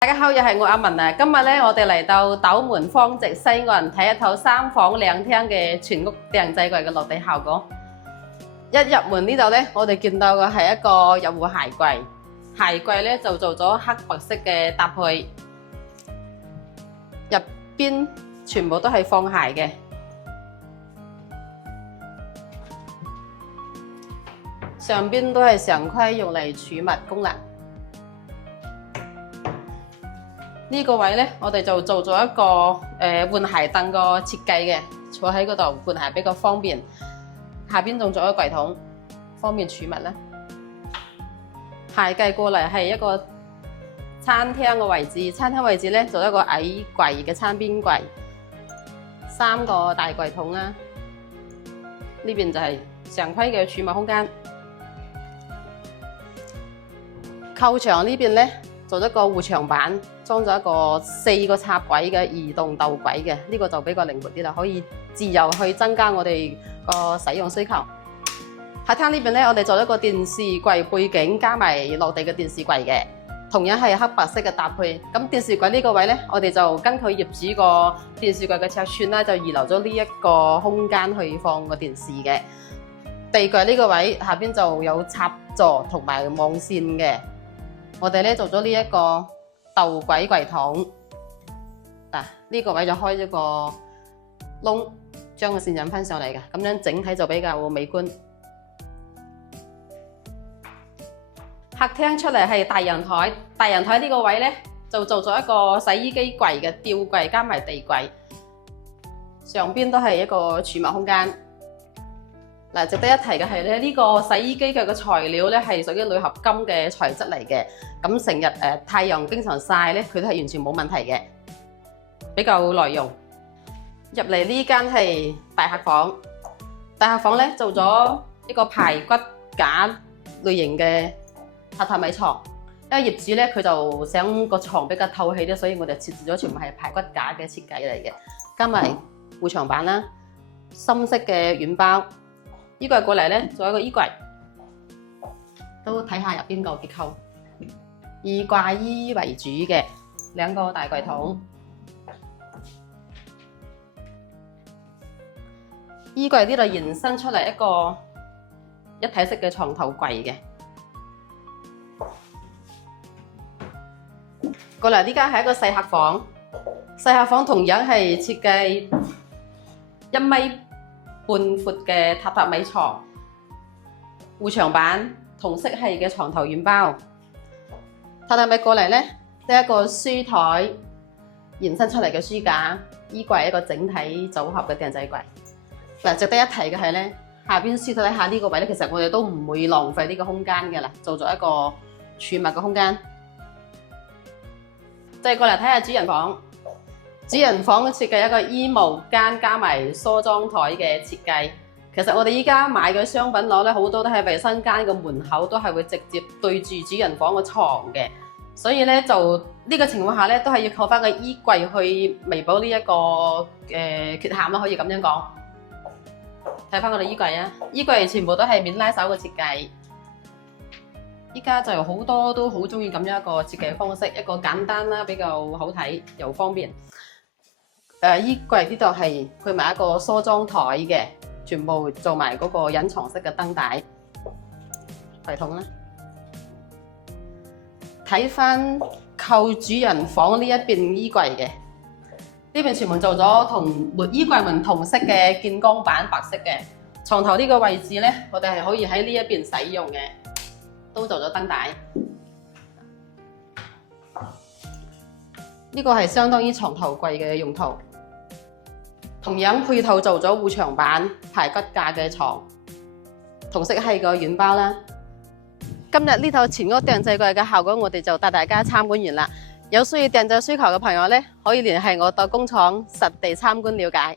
大家好，又係我阿文啊！今日咧，我哋嚟到斗門方直西岸睇一套3房2廳嘅全屋訂製櫃嘅落地效果。一入門呢度咧，我哋見到嘅係一個入戶鞋櫃，鞋櫃咧就做咗黑白色嘅搭配，入邊全部都係放鞋嘅。上邊都係常規用嚟儲物功能。呢個位咧，我哋就做咗一個換鞋凳個設計嘅，坐喺嗰度換鞋比較方便。下邊仲做咗櫃桶，方便儲物啦。鞋櫃過嚟係一個餐廳嘅位置，餐廳位置咧做一個矮櫃嘅餐邊櫃，3個大櫃桶啦。呢邊就係常規嘅儲物空間。扣牆呢邊咧做咗個護牆板，裝咗一個4個插軌嘅移動斗軌嘅，呢個就比較靈活啲啦，可以自由去增加我哋個使用需求。客廳呢邊咧，我哋做咗個電視櫃背景加埋落地嘅電視櫃嘅，同樣係黑白色嘅搭配。咁電視櫃呢個位咧，我哋就根據業主個電視櫃嘅尺寸啦，就預留咗呢一個空間去放個電視嘅。地櫃呢個位下邊就有插座同埋網線嘅。我哋咧做咗呢一個斗軌櫃桶，嗱呢個位就開咗個窿，將個線引翻上嚟嘅，咁樣整體就比較美觀。客廳出嚟係大陽台，大陽台呢個位咧就做咗一個洗衣機櫃嘅吊櫃加埋地櫃，上邊都係一個儲物空間。嗱，值得一提嘅係咧，呢個洗衣機嘅材料咧係屬於鋁合金嘅材質嚟嘅，咁成日太陽經常曬咧，佢都係完全冇問題嘅，比較耐用。入嚟呢間係大客房，大客房咧做咗一個排骨架類型嘅榻榻米床，因為業主咧佢就想個床比較透氣啲，所以我哋設置咗全部係排骨架嘅設計嚟嘅，加埋護牆板啦，深色嘅軟包。衣櫃過嚟咧，做一個衣櫃，都睇下入邊個結構，以掛衣為主嘅2個大櫃桶。衣櫃呢度延伸出嚟一個一體式嘅床頭櫃嘅。過嚟呢間係一個細客房，細客房同樣係設計1米半闊嘅榻榻米床，護牆板，同色系嘅床頭軟包。榻榻米過嚟咧，呢一個書台延伸出嚟嘅書架，衣櫃一個整體組合嘅訂製櫃。嗱，值得一提嘅係咧，下邊書台底下呢個位咧，其實我哋都唔會浪費呢個空間嘅啦，做咗一個儲物嘅空間。再過嚟睇下主人房。主人房嘅設計一個衣帽間加埋梳妝台嘅設計，其實我哋依家買嘅商品攞咧，好多都係衞生間嘅門口都係會直接對住主人房嘅床嘅，所以咧就呢個情況下咧，都係要靠翻個衣櫃去彌補呢一個缺陷咯，可以咁樣講。睇翻我哋衣櫃啊，衣櫃全部都係免拉手嘅設計。依家就好多都好中意咁樣一個設計方式，一個簡單啦，比較好睇又方便。衣櫃呢度係配埋一個梳妝台嘅，全部做埋嗰個隱藏式嘅燈帶櫃桶啦。睇翻靠主人房呢一邊衣櫃嘅，呢邊全部做咗同衣櫃門同色嘅見光板，白色嘅。床頭呢個位置咧，我哋係可以喺呢一邊使用嘅，都做咗燈帶。呢個係相當於床頭櫃嘅用途。同樣配套做咗護牆板、排骨架嘅床，同色係個軟包啦。今日呢套全屋訂製櫃嘅效果，我哋就帶大家參觀完啦。有需要訂製需求嘅朋友咧，可以聯繫我到工廠實地參觀了解。